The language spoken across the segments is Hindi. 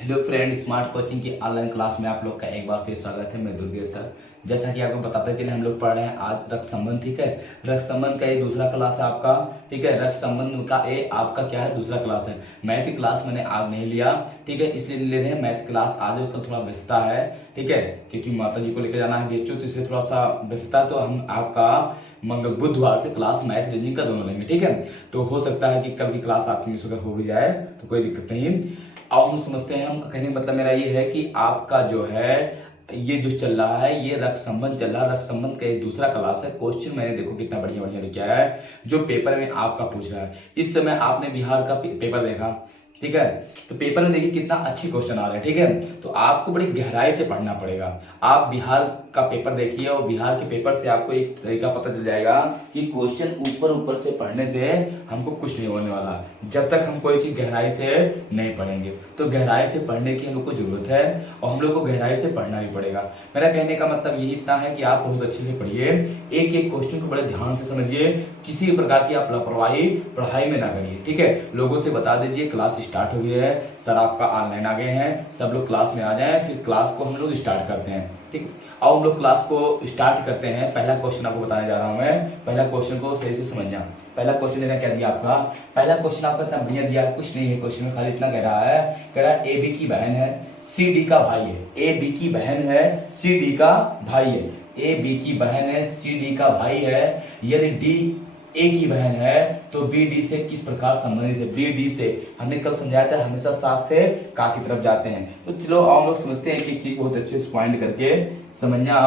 हेलो फ्रेंड, स्मार्ट कोचिंग की ऑनलाइन क्लास में आप लोग का एक बार फिर स्वागत है। मैं दुर्गेश सर। जैसा कि आपको बताते चले, हम लोग पढ़ रहे हैं आज रक्त संबंध। ठीक है, रक्त संबंध का ये दूसरा क्लास है आपका। ठीक है, रक्त संबंध का ये आपका क्या है, दूसरा क्लास है। मैथ की क्लास मैंने आज नहीं लिया, ठीक है, इसलिए ले रहे हैं मैथ क्लास आज। कल थोड़ा व्यस्तता है, ठीक है, क्योंकि माता जी को लेकर जाना है बेचू, तो इसलिए थोड़ा सा व्यस्तता। तो हम आपका मंगल बुधवार से क्लास मैथ रीजनिंग का दोनों लेंगे। ठीक है, तो हो सकता है कि कल की क्लास आपकी मिस होकर हो भी जाए, तो कोई दिक्कत नहीं। अब हम समझते हैं, हम कहने का मतलब मेरा ये है कि आपका जो है ये जो चल रहा है ये रक्त संबंध चल रहा है। रक्त संबंध का एक दूसरा क्लास है। क्वेश्चन मैंने देखो कितना बढ़िया बढ़िया लिखा है जो पेपर में आपका पूछ रहा है। इस समय आपने बिहार का पेपर देखा, ठीक है, तो पेपर में देखिए कितना अच्छे क्वेश्चन आ रहे हैं। ठीक है, तो आपको बड़ी गहराई से पढ़ना पड़ेगा। आप बिहार का पेपर देखिए और बिहार के पेपर से आपको एक तरीका पता चल जाएगा कि क्वेश्चन ऊपर ऊपर से पढ़ने से हमको कुछ नहीं होने वाला जब तक हम कोई चीज गहराई से नहीं पढ़ेंगे। तो गहराई से पढ़ने की हम लोग को जरूरत है और हम लोग को गहराई से पढ़ना भी पड़ेगा। मेरा कहने का मतलब यही इतना है कि आप बहुत अच्छे से पढ़िए, एक एक क्वेश्चन को बड़े ध्यान से समझिए, किसी भी प्रकार की आप लापरवाही पढ़ाई में ना करिए। ठीक है, लोगों से बता दीजिए क्लास स्टार्ट हो गई है, सर आपका ऑनलाइन आ गए हैं, सब लोग क्लास में आ जाएं, फिर क्लास को हम लोग स्टार्ट करते हैं। ठीक, अब हम लोग क्लास को स्टार्ट करते हैं। पहला क्वेश्चन आपको बताने जा रहा हूं मैं, पहला क्वेश्चन को सही से समझना। पहला क्वेश्चन देना क्या दिया आपका, पहला क्वेश्चन आपका इतना बढ़िया दिया, कुछ नहीं है क्वेश्चन में, खाली इतना कह रहा है, कह रहा है ए बी की बहन है, सी डी का भाई है। ए बी की बहन है, सी डी का भाई है। ए बी की बहन है, सी डी का भाई है। यदि डी ए की बहन है तो बी डी से किस प्रकार संबंधित है। बी डी से हमने कल समझाया था, हमेशा साफ से का की तरफ जाते हैं। तो चलो हम लोग समझते हैं कि बहुत अच्छे से पॉइंट करके समझना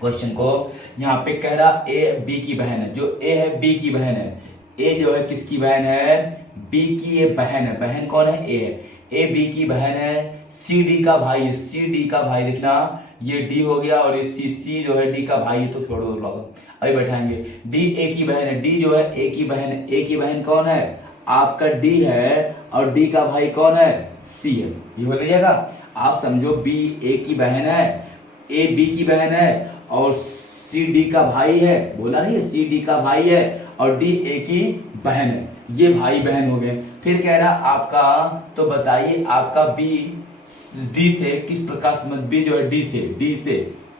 क्वेश्चन को। यहाँ पे कह रहा ए बी की बहन है, जो ए है बी की बहन है। ए जो है किसकी बहन है, बी की ये बहन है। बहन कौन है, ए है। ए बी की बहन है, सी डी का भाई है। सी डी का भाई देखना, ये डी हो गया और ये सी, सी जो है डी का भाई है, तो छोड़ दो थोड़ा सा, अभी बैठाएंगे। डी ए की बहन है, डी जो है ए की बहन है। ए की बहन कौन है, आपका डी है, और डी का भाई कौन है, सी है। ये हो जाएगा। आप समझो बी ए की बहन है, ए बी की बहन है और सी डी का भाई है। बोला नहीं है, सी डी का भाई है और डी ए की बहन है। ये भाई बहन हो गए। फिर कह रहा आपका, तो बताइए आपका बी डी से किस प्रकार समझ, बी जो है डी से,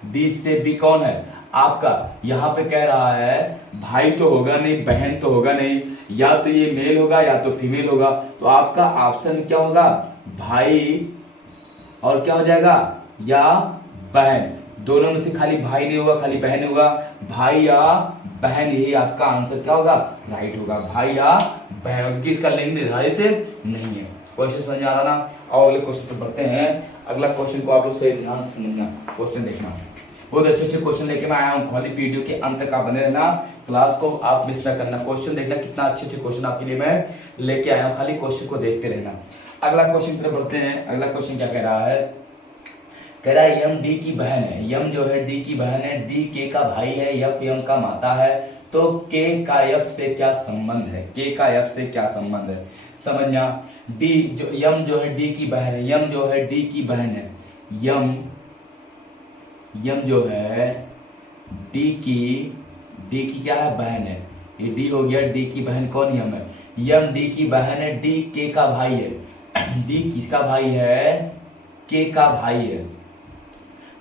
डी से बी कौन है आपका। यहां पे कह रहा है भाई तो होगा नहीं, बहन तो होगा नहीं, या तो ये मेल होगा या तो फीमेल होगा। तो आपका ऑप्शन क्या होगा, भाई और क्या हो जाएगा, या बहन। दोनों में से खाली भाई नहीं होगा, खाली बहन होगा। भाई या बहन, यही आपका आंसर क्या होगा, राइट होगा, भाई या बहन, क्योंकि इसका लिंग निर्धारित नहीं है। क्वेश्चन समझ आ रहा ना। और अगले क्वेश्चन पे बढ़ते हैं। अगला क्वेश्चन को आप लोग सही ध्यान से समझना, क्वेश्चन देखना। बहुत अच्छे अच्छे क्वेश्चन लेके मैं आया हूँ, खाली वीडियो के अंत तक आप बने रहना, क्लास को आप मिस ना करना। क्वेश्चन देखना, कितना अच्छे अच्छे क्वेश्चन आपके लिए मैं लेके आया हूँ, खाली क्वेश्चन को देखते रहना। अगला क्वेश्चन पे बढ़ते हैं। अगला क्वेश्चन क्या कह रहा है, कह रहा है यम डी की बहन है। यम जो है डी की बहन है, डी के का भाई है, एफ यम का माता है। तो के का एफ से क्या संबंध है, के का एफ से क्या संबंध है, समझना। डी जो यम जो है डी की बहन है, यम जो है डी की बहन है। यम जो है डी की क्या है, बहन है। ये डी हो गया, डी की बहन कौन, यम है। यम डी की बहन है, डी के का भाई है। डी किसका भाई है, के का भाई है।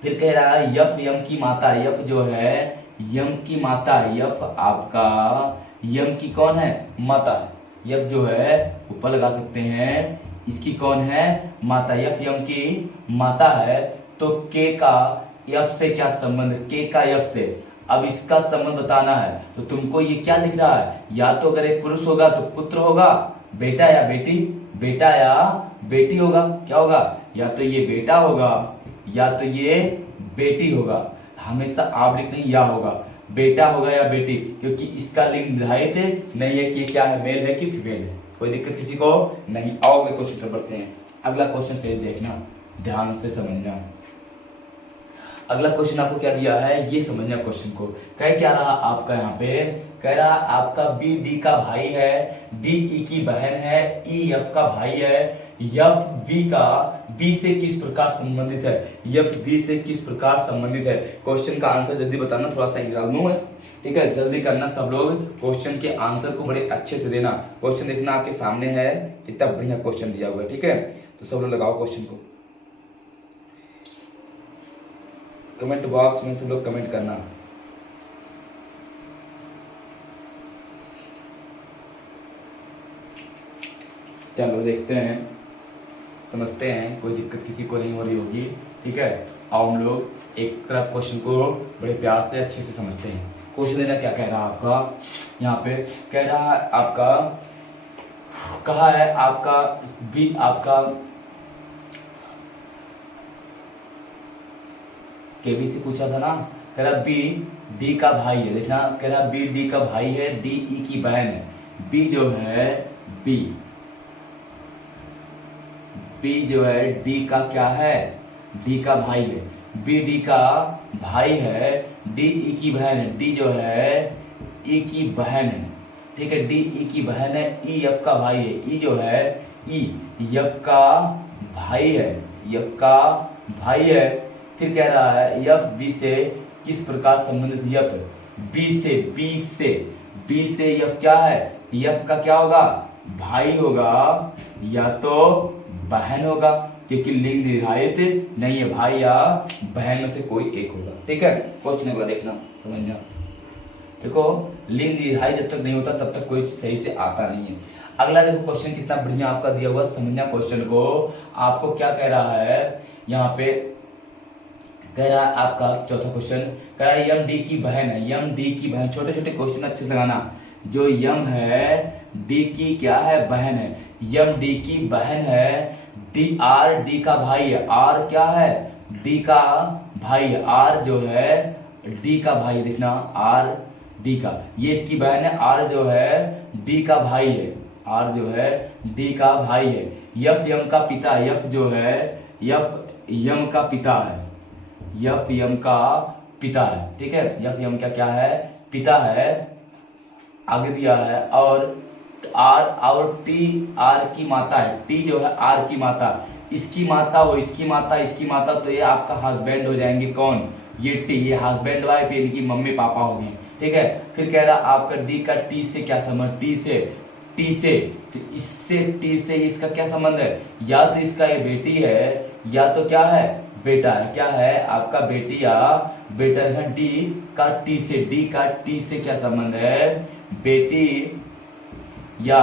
फिर कह रहा है यफ यम की माता, यफ जो है यम की माता है। यफ आपका यम की कौन है, माता है। यफ जो है ऊपर लगा सकते हैं, इसकी कौन है, माता। यफ यम की माता है। तो के का यफ से क्या संबंध, के का यफ से। अब इसका संबंध बताना है, तो तुमको ये क्या लिख रहा है, या तो अगर एक पुरुष होगा तो पुत्र होगा, बेटा या बेटी, बेटा या बेटी होगा। क्या होगा, या तो ये बेटा होगा या तो ये बेटी होगा। हमेशा आप लिख नहीं, या होगा, बेटा होगा या बेटी, क्योंकि इसका लिंग निर्धारित नहीं है कि क्या है, मेल है कि फीमेल है। कोई दिक्कत किसी को नहीं। आओ अगले क्वेश्चन पर बढ़ते हैं। अगला क्वेश्चन से देखना, ध्यान से समझना। अगला क्वेश्चन आपको क्या दिया है, ये समझना क्वेश्चन को। कह क्या रहा आपका, यहाँ पे कह रहा आपका बी डी का भाई है, डी ई की बहन है, ई एफ का भाई है, एफ बी का बी से किस प्रकार संबंधित है। एफ बी से किस प्रकार संबंधित है। क्वेश्चन का आंसर जल्दी बताना, थोड़ा सा इंग्रानू है, ठीक है, जल्दी करना सब लोग। क्वेश्चन के आंसर को बड़े अच्छे से देना। क्वेश्चन देखना आपके सामने है, कितना बढ़िया क्वेश्चन दिया हुआ है, ठीक है। तो सब लोग लगाओ क्वेश्चन को कमेंट बॉक्स में, सब लोग कमेंट करना। चलो देखते हैं, समझते हैं, कोई दिक्कत किसी को नहीं हो रही होगी, ठीक है। आओ हम लोग एक तरफ क्वेश्चन को बड़े प्यार से अच्छे से समझते हैं। क्वेश्चन देना क्या कह रहा है आपका, यहाँ पे कह रहा है आपका, कहा है आपका बी, आपका केबी से पूछा था ना, कह रहा बी डी का भाई है, देखना, कह रहा बी डी का भाई है, डी ई की बहन है। बी जो है, बी जो है डी का क्या है, डी का भाई है। बी डी का भाई है, डी ई की बहन है, डी जो है ई की बहन है, ठीक है। डी ई की बहन है, ई एफ का भाई है, ई जो है ई एफ का भाई है, एफ का भाई है। फिर कह रहा है एफ बी से किस प्रकार संबंधित, एफ बी से, बी से एफ क्या है, एफ का क्या होगा, भाई होगा या तो बहन होगा, क्योंकि लिंग निर्धारित नहीं है, भाई या बहन में से कोई एक होगा, ठीक है। क्वेश्चन को देखना, समझना। देखो लिंग निर्धारित जब तक नहीं होता तब तक कोई सही से आता नहीं है। अगला देखो क्वेश्चन कितना बढ़िया आपका दिया हुआ, समझना क्वेश्चन को। आपको क्या कह रहा है यहाँ पे, कह रहा है आपका चौथा क्वेश्चन, कह रहा है यम डी की बहन है, यम डी की बहन, छोटे छोटे क्वेश्चन अच्छे से लगाना। जो यम है डी की क्या है, बहन है, यम डी की बहन है, डी आर डी का भाई है, आर क्या है, डी का भाई है, आर जो है डी का भाई, देखना आर डी का, ये इसकी बहन है, आर जो है डी का भाई है, आर जो है डी का भाई है। यफ यम का पिता है, यफ जो है यफ यम का पिता है, यफ यम का पिता है, ठीक है। यफ यम का क्या है, पिता है। आगे दिया है और आर और टी आर की माता है, टी जो है आर की माता, इसकी माता वो इसकी माता, इसकी माता, तो ये आपका हस्बैंड हो जाएंगे, कौन, ये टी, ये हस्बैंड वाइफ, इनकी मम्मी पापा होंगे, ठीक है। फिर कह रहा आपका डी का टी से क्या संबंध, टी से तो इससे टी से इसका क्या संबंध है, या तो इसका ये बेटी है या तो क्या है, बेटा है, क्या है आपका बेटी या बेटा है। डी का टी से, डी का टी से क्या संबंध है, बेटी या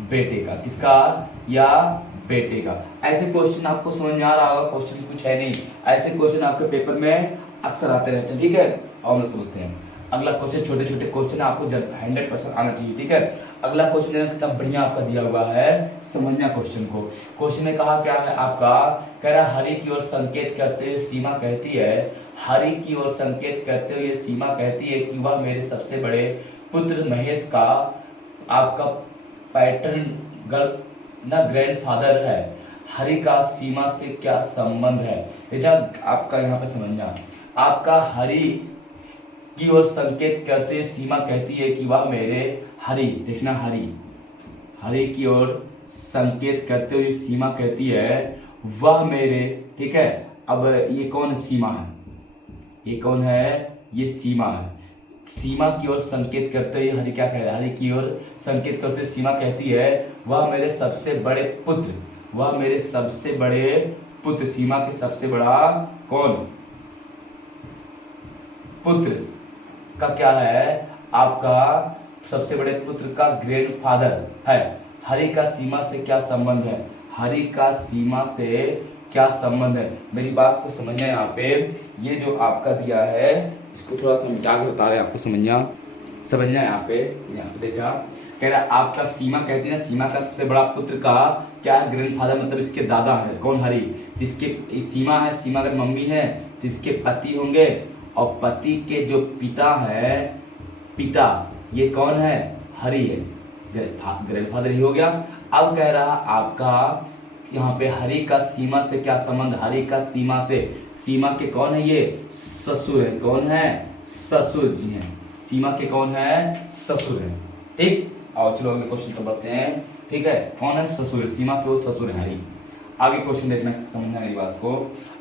बेटे का, किसका, या बेटे का। ऐसे क्वेश्चन आपको समझ में आ रहा होगा, क्वेश्चन कुछ है नहीं, ऐसे क्वेश्चन आपके पेपर में अक्सर आते रहते हैं, ठीक है। और हम लोग समझते हैं अगला क्वेश्चन, छोटे छोटे क्वेश्चन आपको 100% आना चाहिए, ठीक है। अगला क्वेश्चन देखना कितना बढ़िया आपका दिया हुआ है, समझना क्वेश्चन को। क्वेश्चन में कहा क्या है आपका, कह रहा हरि की ओर संकेत करते हुए सीमा कहती है, हरि की ओर संकेत करते हुए सीमा कहती है कि वह मेरे सबसे बड़े पुत्र महेश का आपका पैटर्न ग्रैंडफादर है। हरि का सीमा से क्या संबंध है, बेटा आपका यहाँ पे समझना। आपका हरि की ओर संकेत करते सीमा कहती है कि वह मेरे, हरि देखना, हरि की ओर संकेत करते हुए सीमा कहती है वह मेरे, ठीक है। अब ये कौन सीमा है, ये कौन है, ये सीमा है। सीमा की ओर संकेत करते हुए हरि क्या कह रहा है, हरि की ओर संकेत करते हुए सीमा कहती है वह मेरे सबसे बड़े पुत्र, वह मेरे सबसे बड़े पुत्र, सीमा के सबसे बड़ा कौन, पुत्र का क्या है, आपका सबसे बड़े पुत्र का ग्रैंडफादर है। हरि का सीमा से क्या संबंध है, हरि का सीमा से क्या संबंध है, मेरी बात को समझना। यहाँ पे ये जो आपका दिया है इसको थोड़ा सा मिटा के बता रहे हैं आपको, समझना। यहाँ पे देखा, कह रहा आपका सीमा कहती है ना, सीमा का सबसे बड़ा पुत्र का क्या है, ग्रैंडफादर, मतलब इसके दादा है, कौन, हरि। इसके सीमा है, सीमा अगर मम्मी है तो इसके पति होंगे, और पति के जो पिता है, पिता ये कौन है, हरि है, ग्रैंडफादर ही हो गया। अब कह रहा आपका यहाँ पे हरि का सीमा से क्या संबंध, हरि का सीमा से, सीमा के कौन है, ये ससुर है, कौन है, ससुर जी हैं, सीमा के कौन है, ससुर है, ठीक। और चलो अगले क्वेश्चन पर बढ़ते हैं, ठीक है। कौन है, ससुर, सीमा के वो ससुर है, हरि। आगे क्वेश्चन देखना, समझना मेरी बात को।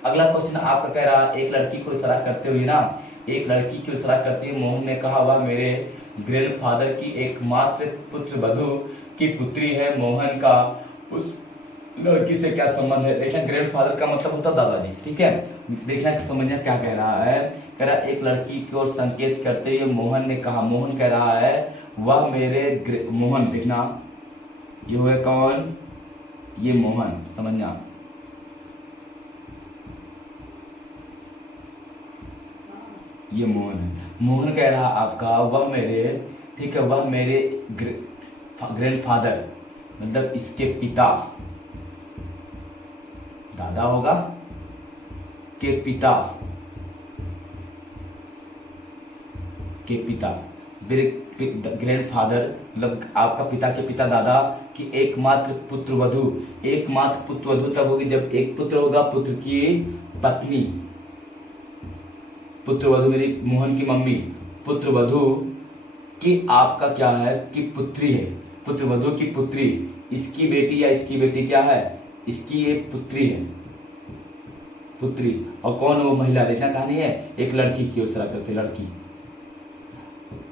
अगला क्वेश्चन आपका कह रहा एक लड़की को इशारा करते हुए ना, एक लड़की को इशारा करते हुए मोहन ने कहा वह मेरे ग्रैंडफादर की एकमात्र पुत्र वधु की पुत्री है। मोहन का उस लड़की से क्या संबंध है। देखना ग्रैंडफादर का मतलब होता दादाजी, ठीक है। देखना कि समझना क्या कह रहा है। कह रहा एक लड़की की ओर संकेत करते हुए मोहन ने कहा, मोहन कह रहा है वह मेरे मोहन, देखना ये हुआ कौन, ये मोहन, समझना ये मोहन है। मोहन कह रहा आपका वह मेरे, ठीक है, वह मेरे ग्रैंडफादर मतलब इसके पिता, दादा होगा, के पिता, के पिता, ग्रैंडफादर मतलब आपका पिता के पिता, दादा की एकमात्र पुत्र वधु। एकमात्र पुत्र वधु तब होगी जब एक पुत्र होगा, पुत्र की पत्नी, पुत्र वधु मेरी मोहन की मम्मी, पुत्र वधु की आपका क्या है कि पुत्री है, पुत्र वधु की पुत्री, इसकी बेटी या इसकी बेटी क्या है, इसकी ये पुत्री है, पुत्री। और कौन वो महिला, देखना कहानी है एक लड़की की ओर करते, लड़की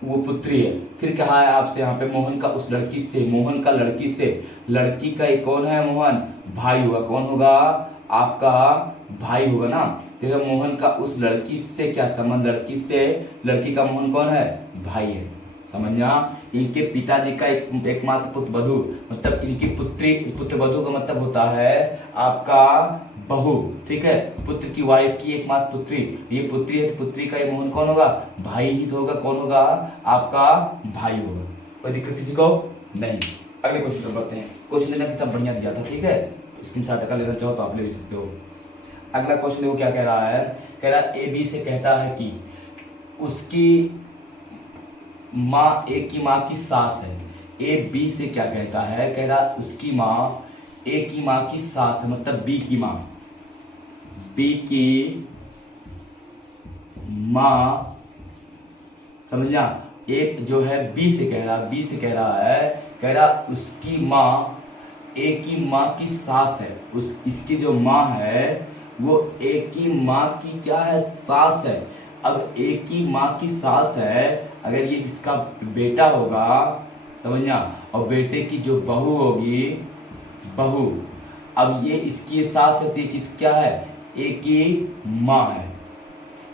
वो पुत्री है। फिर कहा है आपसे यहाँ पे मोहन का उस लड़की से, मोहन का लड़की से, लड़की का एक कौन है मोहन, भाई होगा, कौन होगा आपका भाई होगा ना। देखो मोहन का उस लड़की से क्या संबंध, लड़की से, लड़की का मोहन कौन है, भाई है, समझना। इनके पिताजी का एकमात्र पुत्र वधु, मतलब इनकी पुत्री, पुत्र वधु का मतलब होता है आपका बहू, ठीक है, पुत्र की वाइफ की एकमात्र पुत्री, ये पुत्री है तो पुत्री का ये मोहन कौन होगा, भाई ही तो होगा, कौन होगा आपका भाई होगा। कोई दिक्कत किसी को नहीं। अगले क्वेश्चन पर बढ़ते हैं। क्वेश्चन लेना कितना बढ़िया दिया था, ठीक है, स्क्रीनशॉट का लेना चाहो तो आप ले सकते हो। अगला क्वेश्चन देखो क्या कह रहा है। कह रहा ए बी से कहता है कि उसकी माँ ए की माँ की सास है। ए बी से क्या कहता है, कह रहा उसकी माँ ए की माँ की सास है, मतलब बी की माँ, बी की माँ, समझा। एक जो है बी से कह रहा, बी से कह रहा है, कह रहा उसकी माँ ए की माँ की सास है, उस इसकी जो माँ है वो ए की माँ की क्या है, सास है। अब ए की माँ की सास है, अगर ये इसका बेटा होगा, समझना, और बेटे की जो बहू होगी, बहू, अब ये इसकी सास है तो ये किस क्या है, ए की माँ है,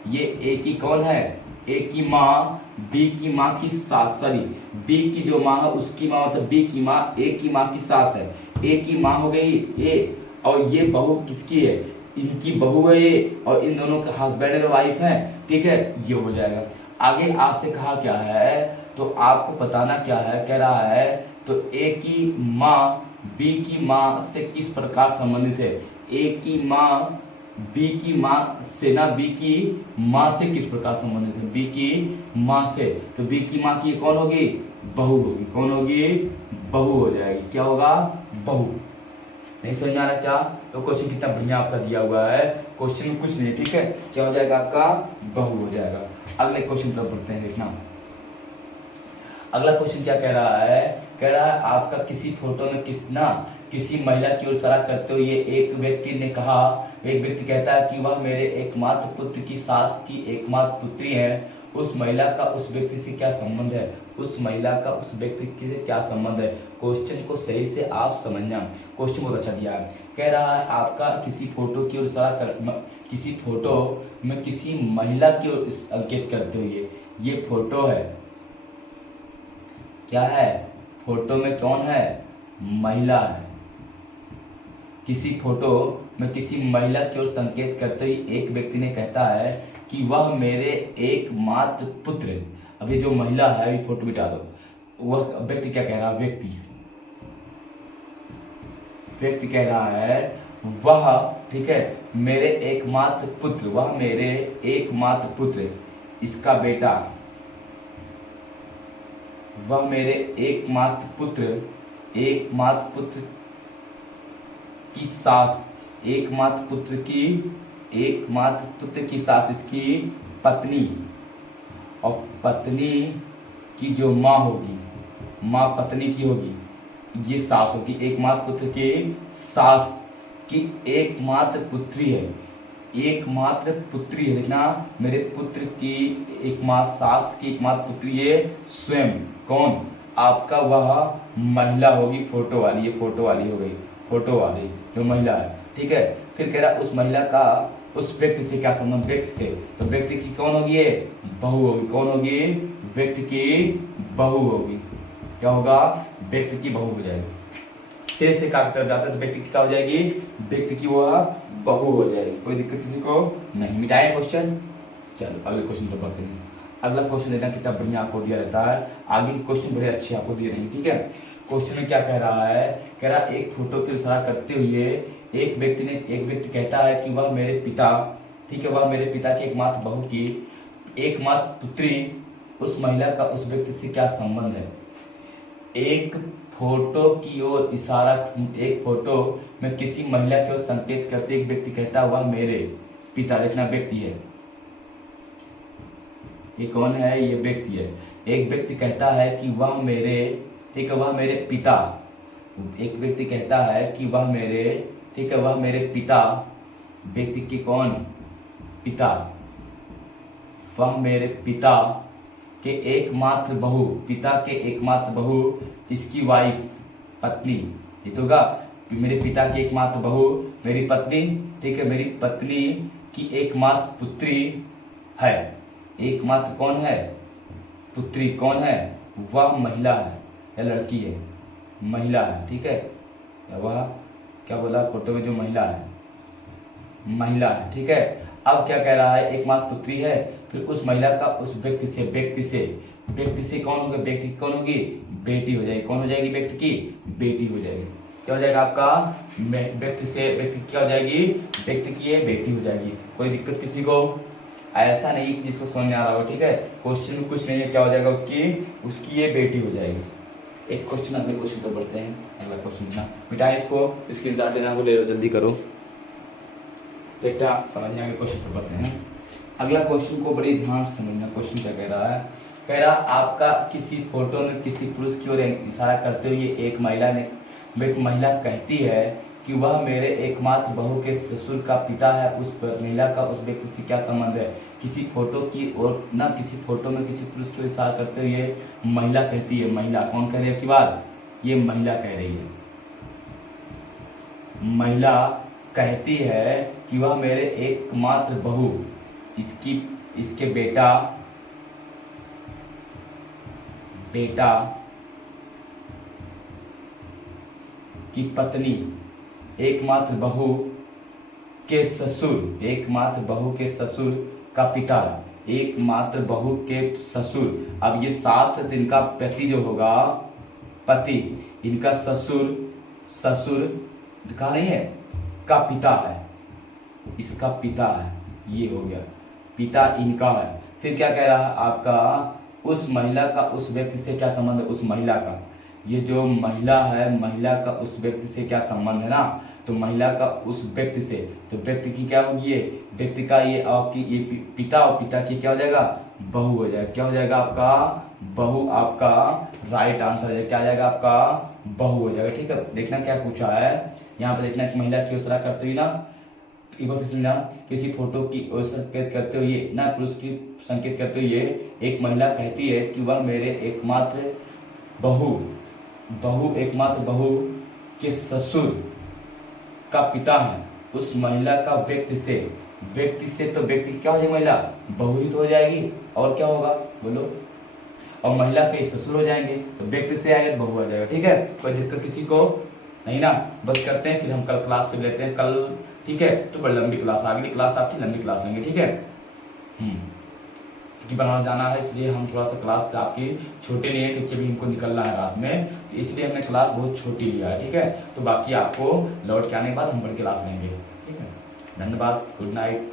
ये ए की कौन है, ए की माँ, बी की माँ की सास, सॉरी बी की जो माँ है उसकी माँ, मतलब बी की माँ ए की माँ की सास है, ए की माँ हो गई ए, और ये बहू किसकी है, इनकी बहू है ये, और इन दोनों का हस्बैंड और वाइफ है, ठीक है, ये हो जाएगा। आगे आपसे कहा क्या है, तो आपको बताना क्या है, कह रहा है तो ए की माँ बी की माँ से किस प्रकार संबंधित है, ए की माँ बी की माँ से ना, बी की माँ से किस प्रकार संबंधित है, बी की माँ से, तो बी की माँ की कौन होगी, बहू होगी, कौन होगी, बहू हो जाएगी, क्या होगा, बहू। नहीं समझ में आ रहा क्या, तो क्वेश्चन कितना बढ़िया आपका दिया हुआ है, क्वेश्चन में कुछ नहीं, ठीक है, क्या हो जाएगा आपका, बहू हो जाएगा। अगले क्वेश्चन पर बढ़ते हैं, देखना अगला क्वेश्चन क्या कह रहा है। कह रहा है आपका किसी फोटो में किसी महिला की ओर इशारा करते हुए एक व्यक्ति ने कहा, एक व्यक्ति कहता है कि वह मेरे एकमात्र पुत्र की सास की एकमात्र पुत्री है। उस महिला का उस व्यक्ति से क्या संबंध है, उस महिला का उस व्यक्ति से क्या संबंध है। क्वेश्चन को सही से आप समझना, क्वेश्चन बहुत अच्छा दिया है। कह रहा है आपका किसी फोटो की ओर इशारा कर, किसी फोटो में किसी महिला की ओर संकेत करते हुए, ये फोटो है, क्या है, फोटो में कौन है, महिला है। किसी फोटो में किसी महिला की ओर संकेत करते हुए एक व्यक्ति ने कहता है कि वह मेरे एकमात्र पुत्र है। अब ये जो महिला है, ये फोटो मिटा दो, वह व्यक्ति क्या कह रहा है, व्यक्ति कह रहा है वह, ठीक है, मेरे एकमात्र पुत्र, वह मेरे एकमात्र पुत्र, इसका बेटा, वह मेरे एकमात्र पुत्र की सास, एकमात्र पुत्र की सास, इसकी पत्नी, और पत्नी की जो माँ होगी, माँ पत्नी की होगी, ये सास होगी, एकमात्र पुत्र की सास की एकमात्र पुत्री है, एकमात्र पुत्री है। देखना मेरे पुत्र की एकमात्र सास की एकमात्र पुत्री है स्वयं, कौन आपका, वह महिला होगी, फोटो वाली, ये फोटो वाली हो गई, फोटो वाली जो महिला है, ठीक है। फिर कह रहा उस महिला का उस व्यक्ति से क्या संबंध, व्यक्ति से, तो व्यक्ति की कौन होगी ये, बहू होगी। कौन होगी, व्यक्ति की बहू होगी। क्या होगा, व्यक्ति की बहू हो जाएगी। से का कर जाता है तो व्यक्ति की क्या हो जाएगी, व्यक्ति की वह बहू हो जाएगी। कोई दिक्कत किसी को नहीं। मिटाए क्वेश्चन। चलो अगले क्वेश्चन पर बढ़ते हैं। अगला क्वेश्चन देखना कितना बढ़िया आपको दिया रहता है, आगे के क्वेश्चन बड़े अच्छे आपको दिए रहेंगे, ठीक है। क्वेश्चन में क्या कह रहा है, कह रहा एक फोटो की इशारा करते हुए एक व्यक्ति कहता है कि वह मेरे पिता, ठीक है, वह मेरे पिता की एकमात्र बहू की एकमात्र पुत्री, उस महिला का उस व्यक्ति से क्या संबंध है। एक फोटो की ओर इशारा, एक फोटो में किसी महिला की ओर संकेत करते एक व्यक्ति कहता है वह मेरे पिता, देखना व्यक्ति है, ये कौन है, ये व्यक्ति है। एक व्यक्ति कहता है कि वह मेरे, ठीक है, वह मेरे पिता, एक व्यक्ति कहता है कि वह मेरे, ठीक है, वह मेरे पिता, व्यक्ति की कौन, पिता, वह मेरे पिता के एकमात्र बहू, पिता के एकमात्र बहू, इसकी वाइफ, पत्नी, ये तो होगा मेरे पिता की एकमात्र बहू, मेरी पत्नी, ठीक है, मेरी पत्नी की एकमात्र पुत्री है। एकमात्र कौन है, पुत्री कौन है, वह महिला है या लड़की है, महिला है, ठीक है। वह क्या बोला, फोटो में जो महिला है, महिला है, ठीक है। अब क्या कह रहा है, एकमात्र पुत्री है, फिर उस महिला का उस व्यक्ति से, व्यक्ति से कौन होगा, व्यक्ति की कौन होगी, बेटी हो जाएगी। कौन हो जाएगी, व्यक्ति की बेटी हो जाएगी। क्या हो जाएगा आपका, व्यक्ति से, व्यक्ति क्या हो जाएगी, व्यक्ति की ये बेटी हो जाएगी। कोई दिक्कत किसी को, ऐसा नहीं कि जिसको समझ में आ रहा हो, ठीक है। क्वेश्चन में कुछ नहीं है, क्या हो जाएगा, उसकी ये बेटी हो जाएगी। एक क्वेश्चन, अगले क्वेश्चन पर बढ़ते हैं। अगला क्वेश्चन ना मिटाए, इसको स्क्रीनशॉट लेना को ले लो, जल्दी करो, बेटा समझने में। क्वेश्चन पर बढ़ते हैं। अगला क्वेश्चन को बड़ी ध्यान से समझना। क्वेश्चन क्या कह रहा है, कह रहा आपका किसी फोटो में किसी पुरुष की ओर इशारा करते हुए एक महिला कहती है कि वह मेरे एकमात्र बहू के ससुर का पिता है। उस महिला का उस व्यक्ति से क्या संबंध है। किसी फोटो की ओर ना, किसी फोटो में किसी पुरुष की ओर इशारा करते हुए महिला कहती है, महिला कौन कह रही है, की बात, ये महिला कह रही है। महिला कहती है कि वह मेरे एकमात्र बहू, इसके बेटा की पत्नी, एकमात्र बहू के ससुर, एकमात्र बहू के ससुर का पिता, एकमात्र बहू के ससुर। अब ये सास से इनका पति जो होगा, पति, इनका ससुर कहा नहीं है, का पिता है, इसका पिता है, ये हो गया, पिता इनका है। फिर क्या कह रहा है आपका, उस महिला का उस व्यक्ति से क्या संबंध है, उस महिला का, ये जो महिला है, महिला का उस व्यक्ति से क्या संबंध है ना, तो महिला का उस व्यक्ति से, तो व्यक्ति की क्या होगी, ये व्यक्ति का ये आपकी ये पिता, और पिता की क्या हो जाएगा, बहू हो जाएगा। क्या हो जाएगा आपका, बहू, आपका राइट आंसर है, क्या आ जाएगा आपका, बहू हो जाएगा, ठीक है। देखना क्या पूछा है यहाँ पर, देखना कि महिला की ओर करते हुए ना, किसी फोटो की ओर संकेत करते हुए ना, पुरुष की संकेत करते हुए एक महिला कहती है कि वह मेरे एकमात्र एकमात्र बहू के ससुर का पिता है। उस महिला का व्यक्ति से, तो व्यक्ति क्या हो जाएगी, महिला बहू ही तो हो जाएगी, और क्या होगा बोलो, और महिला के ससुर हो जाएंगे, तो व्यक्ति से आएगा बहू आ जाएगा, ठीक है। कोई दिक्कत किसी को नहीं ना, बस करते हैं, फिर हम कल क्लास पे लेते हैं कल, ठीक है। तो बड़ी लंबी क्लास, अगली क्लास आपकी लंबी क्लास लेंगे, ठीक है। क्योंकि बनारस जाना है, इसलिए हम थोड़ा सा क्लास से आपकी छोटे नहीं है, क्योंकि अभी हमको निकलना है रात में, तो इसलिए हमने क्लास बहुत छोटी लिया है, ठीक है। तो बाकी आपको लौट के आने के बाद हम बड़ी क्लास लेंगे, ठीक है। धन्यवाद, गुड नाइट।